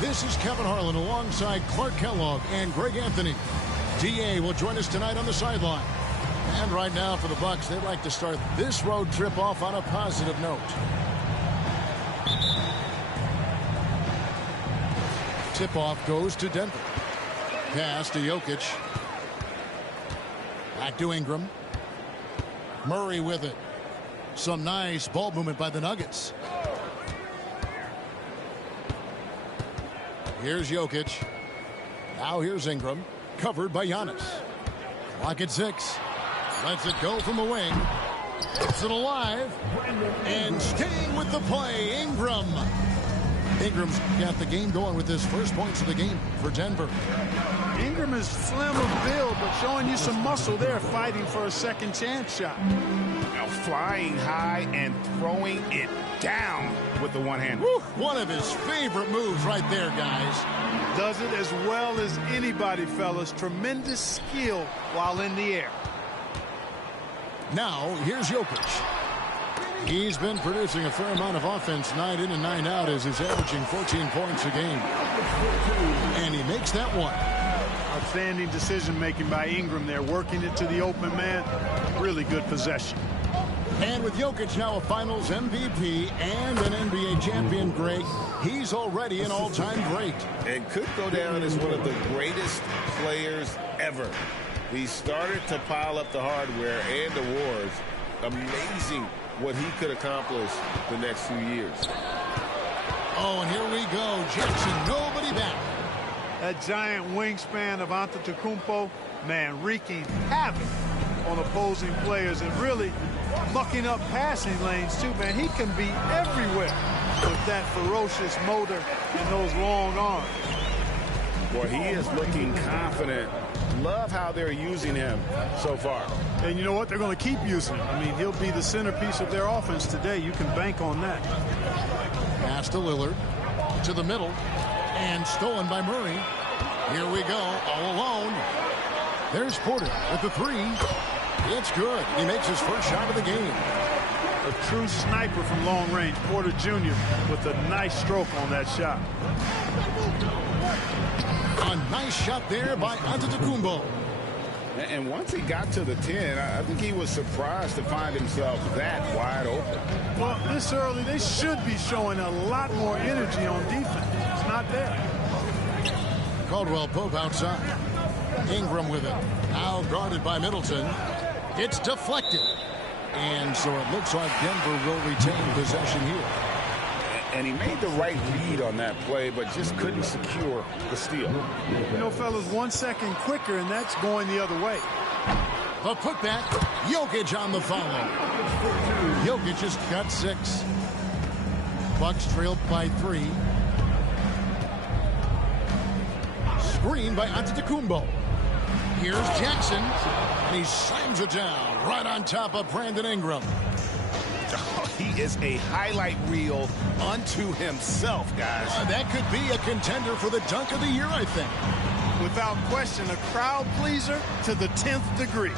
This is Kevin Harlan alongside Clark Kellogg and Greg Anthony. DA will join us tonight on the sideline. And right now for the Bucks, they'd like to start this road trip off on a positive note. Tip-off goes to Denver. Pass to Jokic. Back to Ingram. Murray with it. Some nice ball movement by the Nuggets. Here's Jokic. Now here's Ingram. Covered by Giannis. Clock at 6. Lets it go from the wing. Keeps it alive. And staying with the play, Ingram. Ingram's got the game going with his first points of the game for Denver. Ingram is slim of build, but showing you some muscle there, fighting for a second chance shot. Now flying high and throwing it down with the one hand. One of his favorite moves right there, guys. Does it as well as anybody, fellas. Tremendous skill while in the air. Now, here's Jokic. He's been producing a fair amount of offense night in and night out as he's averaging 14 points a game. And he makes that one. Outstanding decision-making by Ingram there, working it to the open man. Really good possession. And with Jokic now a Finals MVP and an NBA champion, Greg, he's already an all-time great. And could go down as one of the greatest players ever. He started to pile up the hardware and awards. Amazing what he could accomplish the next few years. Oh, and here we go. Jackson, nobody back. That giant wingspan of Antetokounmpo, man, wreaking havoc on opposing players and really mucking up passing lanes too, man. He can be everywhere with that ferocious motor and those long arms. Boy, he is looking confident. Love how they're using him so far. And you know what? They're going to keep using him. I mean, he'll be the centerpiece of their offense today. You can bank on that. Pass to Lillard. To the middle. And stolen by Murray. Here we go. All alone. There's Porter with the three. It's good. He makes his first shot of the game. A true sniper from long range. Porter Jr. with a nice stroke on that shot. A nice shot there by Antetokounmpo. And once he got to the 10, I think he was surprised to find himself that wide open. Well, this early, they should be showing a lot more energy on defense. It's not there. Caldwell Pope outside. Ingram with it. Now guarded by Middleton. It's deflected. And so it looks like Denver will retain possession here. And he made the right read on that play, but just couldn't secure the steal. You know, fellas, 1 second quicker, and that's going the other way. The putback. Jokic on the follow. Jokic has got 6. Bucks trailed by 3. Screen by Antetokounmpo. Here's Jackson, and he slams it down right on top of Brandon Ingram. He is a highlight reel unto himself, guys. That could be a contender for the dunk of the year, I think. Without question, a crowd pleaser to the 10th degree.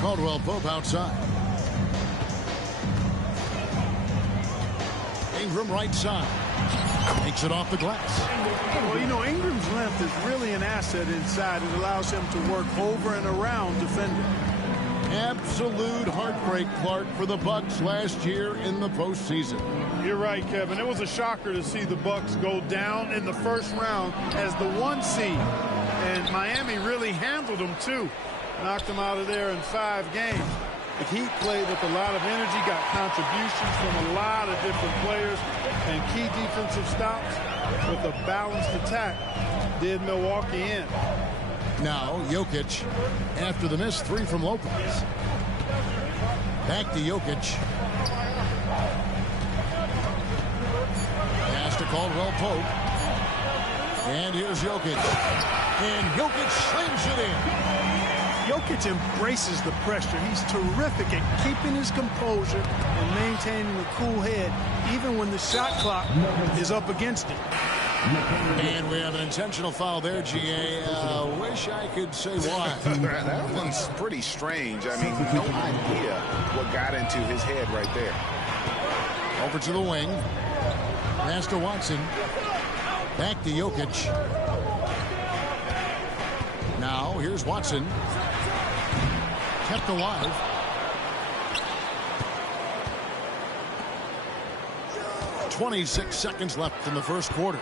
Caldwell Pope outside. Ingram right side. Takes it off the glass. Well, you know, Ingram's length is really an asset inside. It allows him to work over and around defenders. Absolute heartbreak, Clark, for the Bucks last year in the postseason. You're right, Kevin. It was a shocker to see the Bucks go down in the first round as the 1 seed. And Miami really handled them, too. Knocked them out of there in 5 games. The Heat played with a lot of energy, got contributions from a lot of different players, and key defensive stops with a balanced attack did Milwaukee in. Now, Jokic, after the missed 3 from Lopez. Back to Jokic. Pass to Caldwell Pope. And here's Jokic. And Jokic slams it in. Jokic embraces the pressure. He's terrific at keeping his composure and maintaining a cool head, even when the shot clock is up against him. And we have an intentional foul there, GA. Wish I could say why. That one's pretty strange. I mean, no idea what got into his head right there. Over to the wing. Pass to Watson. Back to Jokic. Now, here's Watson. Kept alive. .26 seconds left in the first quarter.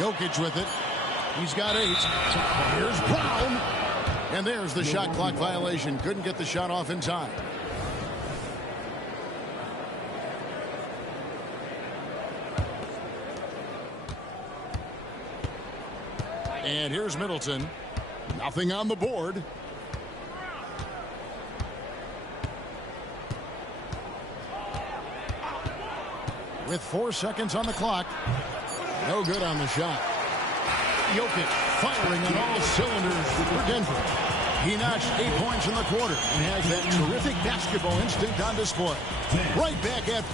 Jokic with it. He's got 8. Here's Brown. And there's the shot clock violation. Couldn't get the shot off in time. And here's Middleton. Nothing on the board. With 4 seconds on the clock. No good on the shot. Jokic firing on all cylinders for Denver. He notched 8 points in the quarter and has that terrific basketball instinct on display. Right back at...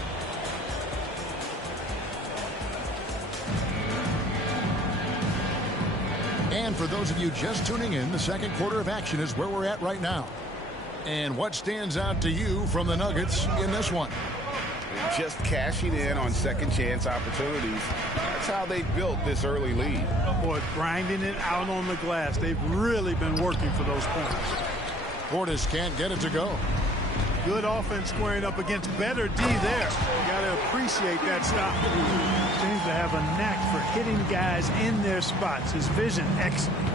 And for those of you just tuning in, the second quarter of action is where we're at right now. And what stands out to you from the Nuggets in this one? Just cashing in on second chance opportunities. That's how they built this early lead. Boy, grinding it out on the glass. They've really been working for those points. Portis can't get it to go. Good offense squaring up against better D there. You got to appreciate that stop. Seems to have a knack for hitting guys in their spots. His vision excellent.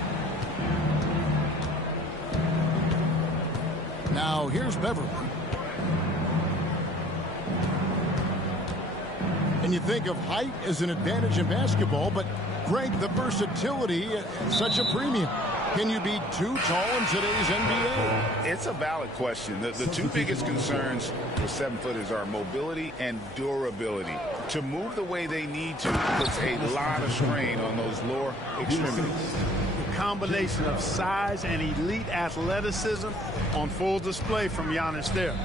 Now here's Beverly. And you think of height as an advantage in basketball, but Greg, the versatility at such a premium. Can you be too tall in today's NBA? It's a valid question. The 2 biggest concerns for 7-footers are mobility and durability. To move the way they need to puts a lot of strain on those lower extremities. The combination of size and elite athleticism on full display from Giannis there.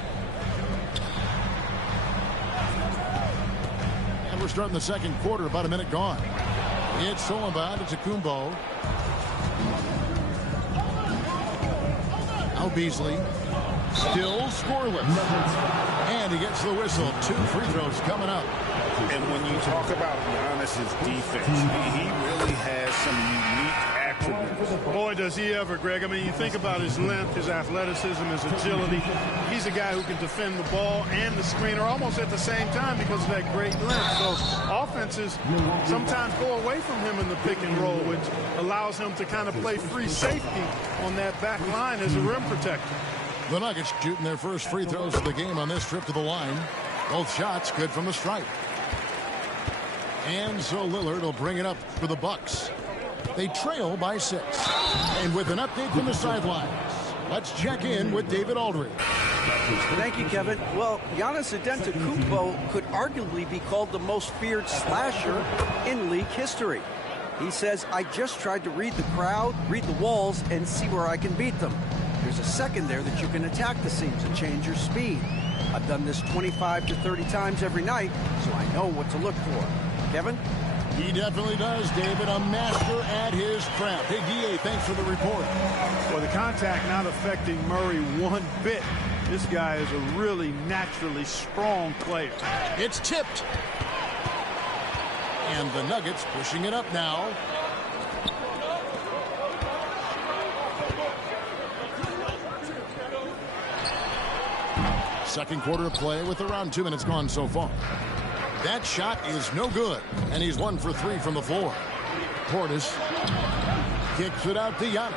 And we're starting the second quarter, about a minute gone. It's Solomon to Kumbo. Now Beasley, still scoreless. And he gets the whistle. 2 free throws coming up. And when you talk about Giannis's defense, he really has some unique attributes. Boy, does he ever, Greg. I mean, you think about his length, his athleticism, his agility. He's a guy who can defend the ball and the screener almost at the same time because of that great length. So offenses sometimes go away from him in the pick and roll, which allows him to kind of play free safety on that back line as a rim protector. The Nuggets shooting their first free throws of the game on this trip to the line. Both shots good from the stripe. And so Lillard will bring it up for the Bucks. They trail by 6. And with an update from the sidelines, let's check in with David Aldridge. Thank you, Kevin. Well, Giannis Antetokounmpo could arguably be called the most feared slasher in league history. He says, I just tried to read the crowd, read the walls, and see where I can beat them. There's a second there that you can attack the seams and change your speed. I've done this 25 to 30 times every night, so I know what to look for. Kevin? He definitely does, David. A master at his craft. Hey, D.A., thanks for the report. Well, the contact not affecting Murray one bit. This guy is a really naturally strong player. It's tipped. And the Nuggets pushing it up now. Second quarter of play with around 2 minutes gone so far. That shot is no good, and he's 1 for 3 from the floor. Portis kicks it out to Giannis.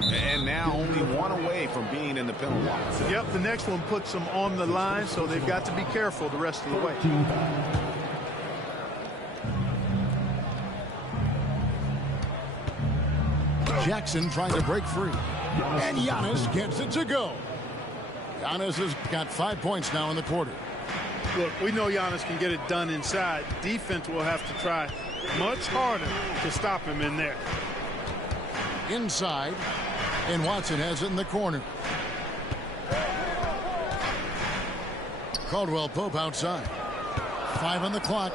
And now only one away from being in the penalty box. Yep, the next one puts them on the line, so they've got to be careful the rest of the way. Jackson trying to break free. And Giannis gets it to go. Giannis has got 5 points now in the quarter. Look, we know Giannis can get it done inside. Defense will have to try much harder to stop him in there. Inside, and Watson has it in the corner. Caldwell Pope outside. 5 on the clock.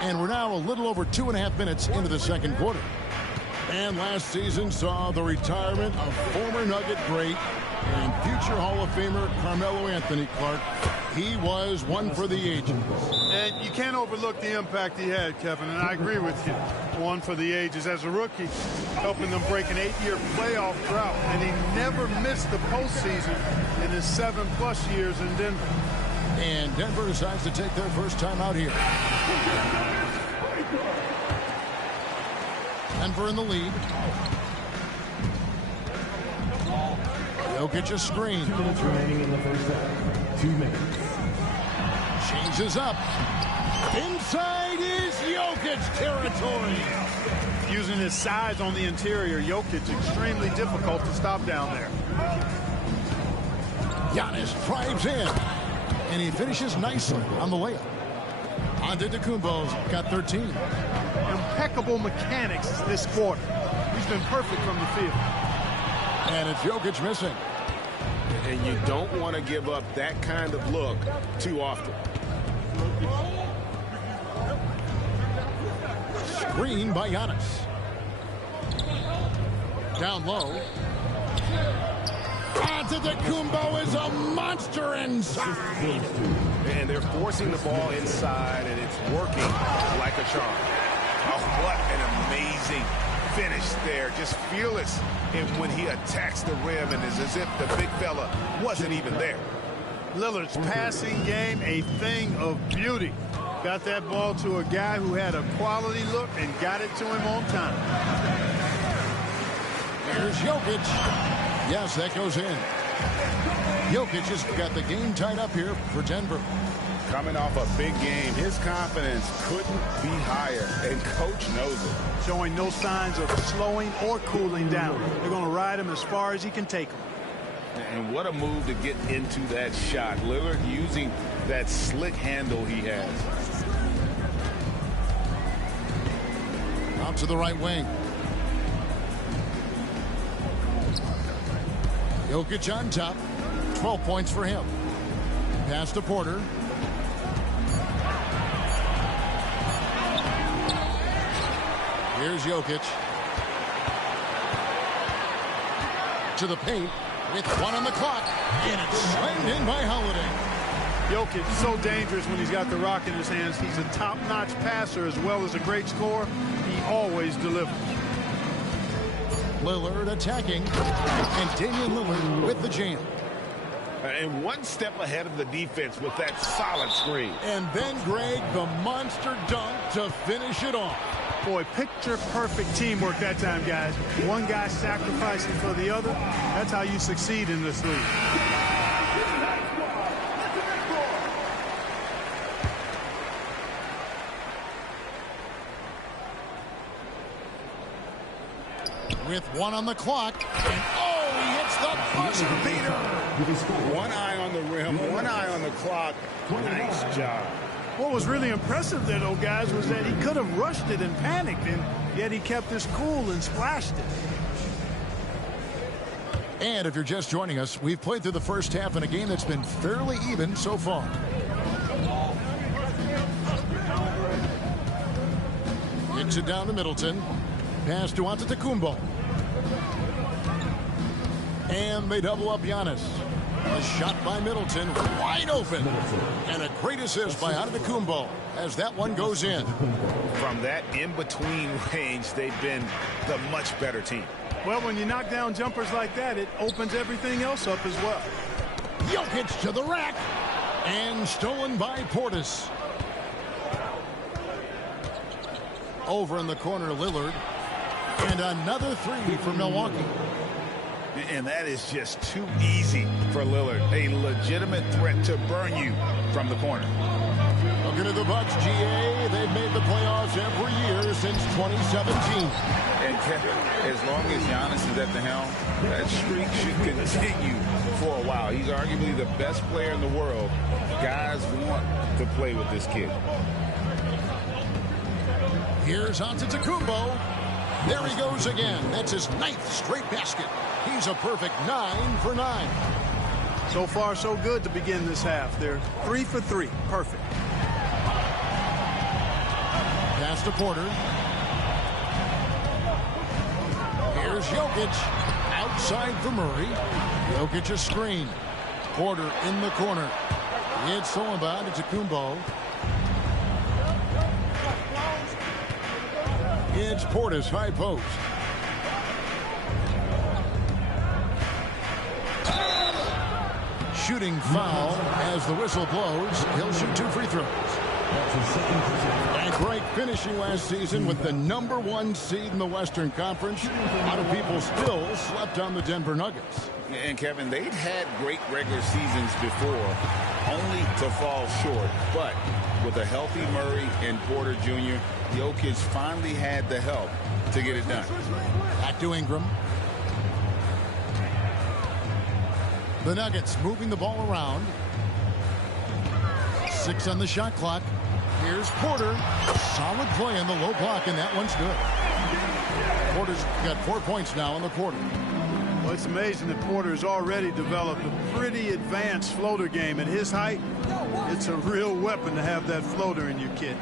And we're now a little over 2.5 minutes into the second quarter. And last season saw the retirement of former Nugget great and future Hall of Famer Carmelo Anthony Clark. He was one for the ages. And you can't overlook the impact he had, Kevin, and I agree with you. One for the ages. As a rookie, helping them break an 8-year playoff drought, and he never missed the postseason in his 7+ years in Denver. And Denver decides to take their first time out here. Denver in the lead. Jokic a screen. 2 minutes remaining in the first half. 2 minutes. Changes up. Inside is Jokic territory. Using his size on the interior, Jokic extremely difficult to stop down there. Giannis drives in. And he finishes nicely on the layup. Antetokounmpo's got 13. Impeccable mechanics this quarter. He's been perfect from the field. And it's Jokic missing. And you don't want to give up that kind of look too often. Screen by Giannis. Down low. Antetokounmpo is a monster inside. And they're forcing the ball inside, and it's working like a charm. Oh, what an amazing finish there. Just fearless when he attacks the rim, and it's as if the big fella wasn't even there. Lillard's passing game, a thing of beauty. Got that ball to a guy who had a quality look and got it to him on time. Here's Jokic. Yes, that goes in. Jokic has got the game tied up here for Denver. Coming off a big game, his confidence couldn't be higher, and coach knows it. Showing no signs of slowing or cooling down. They're going to ride him as far as he can take him. And what a move to get into that shot. Lillard using that slick handle he has. Out to the right wing. Jokic on top. 12 points for him. Pass to Porter. Here's Jokic. To the paint with 1 on the clock. And it's slammed in by Holiday. Jokic so dangerous when he's got the rock in his hands. He's a top-notch passer as well as a great scorer. He always delivers. Lillard attacking. And Damian Lillard with the jam. And one step ahead of the defense with that solid screen. And then Greg, the monster dunk to finish it off. Boy, picture-perfect teamwork that time, guys. One guy sacrificing for the other. That's how you succeed in this league. With 1 on the clock. And oh, he hits the buzzer beater. One eye on the rim, one eye on the clock. Nice job. What was really impressive there, though, guys, was that he could have rushed it and panicked, and yet he kept his cool and splashed it. And if you're just joining us, we've played through the first half in a game that's been fairly even so far. Kicks it down to Middleton. Pass to Antetokounmpo. And they double up Giannis. A shot by Middleton, wide open. And a great assist by Antetokounmpo as that one goes in. From that in-between range, they've been the much better team. Well, when you knock down jumpers like that, it opens everything else up as well. Jokic to the rack. And stolen by Portis. Over in the corner, Lillard. And another three for Milwaukee. And that is just too easy for Lillard. A legitimate threat to burn you from the corner. Looking at the Bucks, GA, they've made the playoffs every year since 2017. And as long as Giannis is at the helm, that streak should continue for a while. He's arguably the best player in the world. Guys want to play with this kid. Here's Antetokounmpo. There he goes again. That's his 9th straight basket. He's a perfect 9 for 9. So far, so good to begin this half. They're 3 for 3. Perfect. Pass to Porter. Here's Jokic. Outside for Murray. Jokic a screen. Porter in the corner. It's stolen by Antetokounmpo. It's Portis, high post. Shooting foul as the whistle blows. He'll shoot 2 free throws. And great finishing last season with the #1 seed in the Western Conference. A lot of people still slept on the Denver Nuggets. And Kevin, they'd had great regular seasons before, only to fall short. But with a healthy Murray and Porter Jr., Jokic finally had the help to get it done. Back to Ingram. The Nuggets moving the ball around. 6 on the shot clock. Here's Porter. Solid play on the low block, and that one's good. Porter's got 4 points now in the quarter. Well, it's amazing that Porter's already developed a pretty advanced floater game. At his height, it's a real weapon to have that floater in your kit.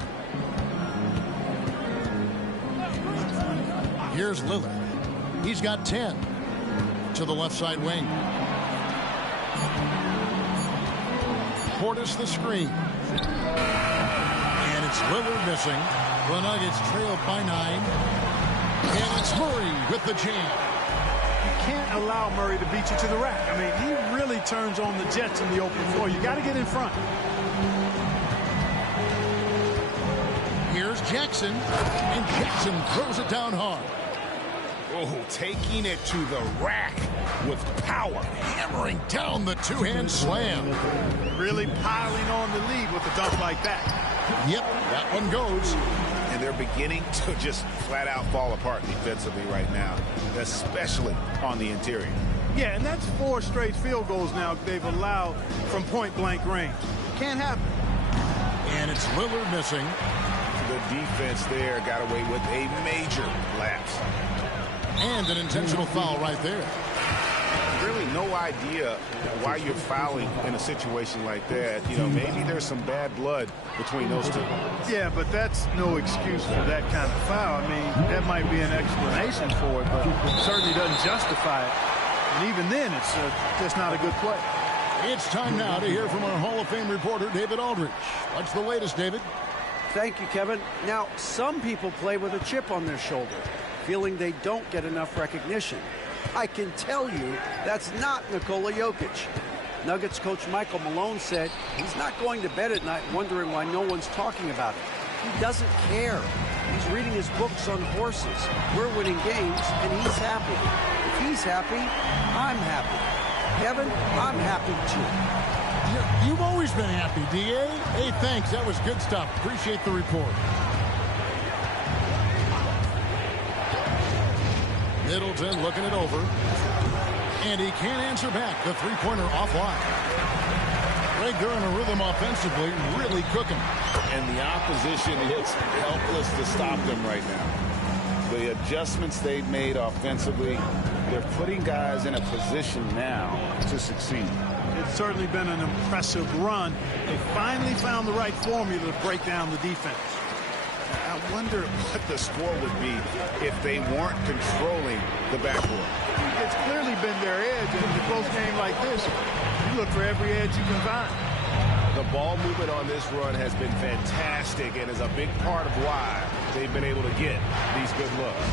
Here's Lillard. He's got 10 to the left side wing. Portis the screen. And it's Lillard missing. The Nuggets trail by 9. And it's Murray with the jam. You can't allow Murray to beat you to the rack. I mean, he really turns on the Jets in the open floor. You got to get in front. Here's Jackson. And Jackson throws it down hard. Oh, taking it to the rack with power. Hammering down the two-hand slam. Really piling on the lead with a dunk like that. Yep, that one goes. And they're beginning to just flat out fall apart defensively right now, especially on the interior. Yeah, and that's 4 straight field goals now they've allowed from point-blank range. Can't happen. And it's Lillard missing. The defense there got away with a major lapse. And an intentional foul right there. Really no idea why you're fouling in a situation like that. You know, maybe there's some bad blood between those two. Yeah, but that's no excuse for that kind of foul. I mean, that might be an explanation for it, but it certainly doesn't justify it. And even then, it's just not a good play. It's time now to hear from our Hall of Fame reporter, David Aldridge. What's the latest, David? Thank you, Kevin. Now, some people play with a chip on their shoulder, feeling they don't get enough recognition. I can tell you that's not Nikola Jokic. Nuggets coach Michael Malone said he's not going to bed at night wondering why no one's talking about it. He doesn't care. He's reading his books on horses. We're winning games, and he's happy. If he's happy, I'm happy. Kevin, I'm happy too. You've always been happy, D.A. Hey, thanks. That was good stuff. Appreciate the report. Middleton looking it over. And he can't answer back. The three-pointer offline. Greg, they're in a rhythm offensively, really cooking. And the opposition looks helpless to stop them right now. The adjustments they've made offensively, they're putting guys in a position now to succeed. It's certainly been an impressive run. They finally found the right formula to break down the defense. I wonder what the score would be if they weren't controlling the backcourt. It's clearly been their edge, and in a close game like this, you look for every edge you can find. The ball movement on this run has been fantastic and is a big part of why they've been able to get these good looks.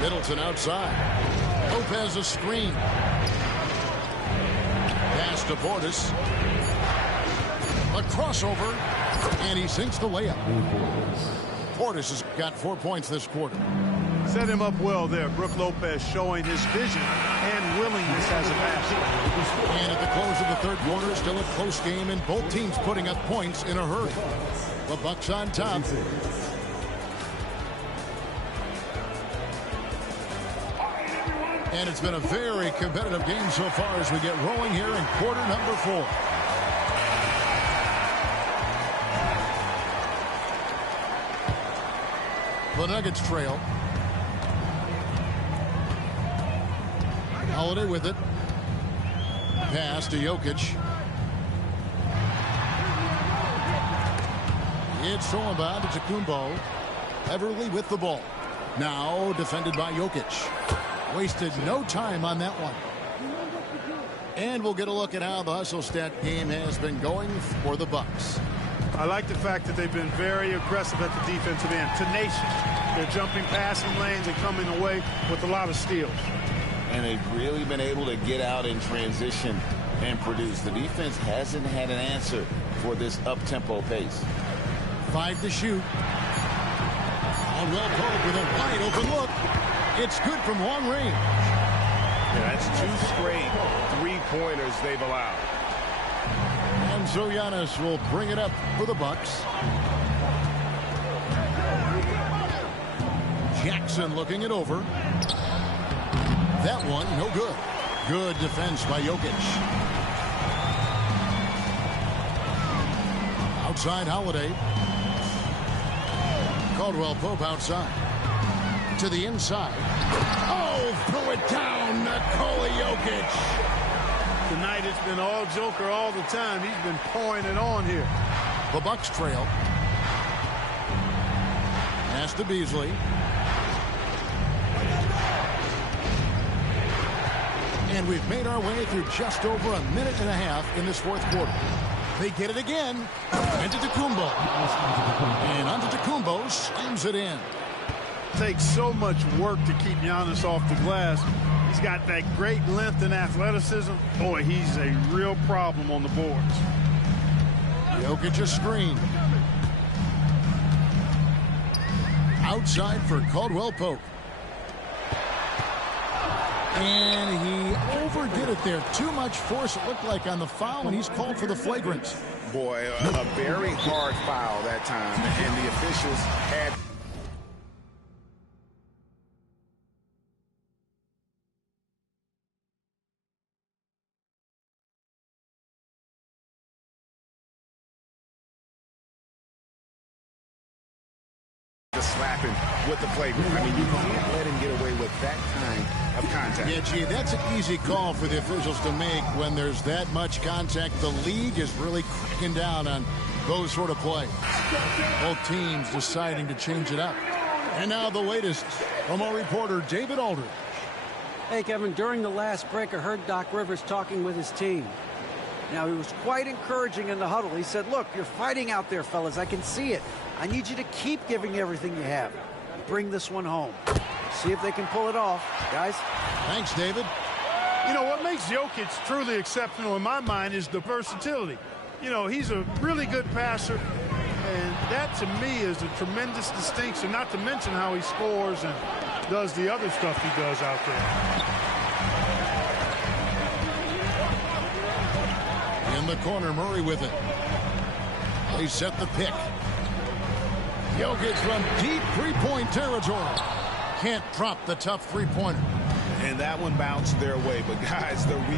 Middleton outside. Lopez a screen. Pass to Portis. A crossover, and he sinks the layup. Portis has got 4 points this quarter. Set him up well there. Brook Lopez showing his vision and willingness as a passer. And at the close of the third quarter, still a close game, and both teams putting up points in a hurry. The Bucks on top. And it's been a very competitive game so far as we get rolling here in quarter number 4. The Nuggets trail. Holiday with it. Pass to Jokic. It's thrown by to Tacumbo. Everly with the ball. Now defended by Jokic. Wasted no time on that one. And we'll get a look at how the hustle stat game has been going for the Bucks. I like the fact that they've been very aggressive at the defensive end. Tenacious. They're jumping passing lanes and coming away with a lot of steals. And they've really been able to get out in transition and produce. The defense hasn't had an answer for this up-tempo pace. 5 to shoot. Caldwell Pope with a wide open look. It's good from long range. Yeah, that's 2 straight three-pointers they've allowed. And so Giannis will bring it up for the Bucks. Jackson looking it over. That one, no good. Good defense by Jokic. Outside Holiday. Caldwell Pope outside. To the inside. Oh, throw it down, Nikola Jokic. Tonight it's been all Joker all the time. He's been pouring it on here. The Bucks trail. Pass to Beasley. And we've made our way through just over a minute and a half in this fourth quarter. They get it again. Into Tacumbo. And Antetokounmpo slams it in. Takes so much work to keep Giannis off the glass. He's got that great length and athleticism. Boy, he's a real problem on the boards. Jokic a screen. Outside for Caldwell Pope. And he overdid it there. Too much force, it looked like, on the foul, and he's called for the flagrant. Boy, a very hard foul that time, and the officials had... slapping with the flagrant. I mean, you can't let him get away with that kind of contact. Yeah, gee, that's an easy call for the officials to make when there's that much contact. The league is really cracking down on those sort of plays. Both teams deciding to change it up. And now the latest from our reporter, David Aldridge. Hey, Kevin, during the last break, I heard Doc Rivers talking with his team. Now, he was quite encouraging in the huddle. He said, look, you're fighting out there, fellas. I can see it. I need you to keep giving everything you have. Bring this one home. See if they can pull it off, guys. Thanks, David. You know, what makes Jokic truly exceptional in my mind is the versatility. You know, he's a really good passer, and that to me is a tremendous distinction, not to mention how he scores and does the other stuff he does out there. In the corner, Murray with it. They set the pick. Jokic from deep three-point territory. Can't drop the tough three-pointer. And that one bounced their way. But, guys, the rebound.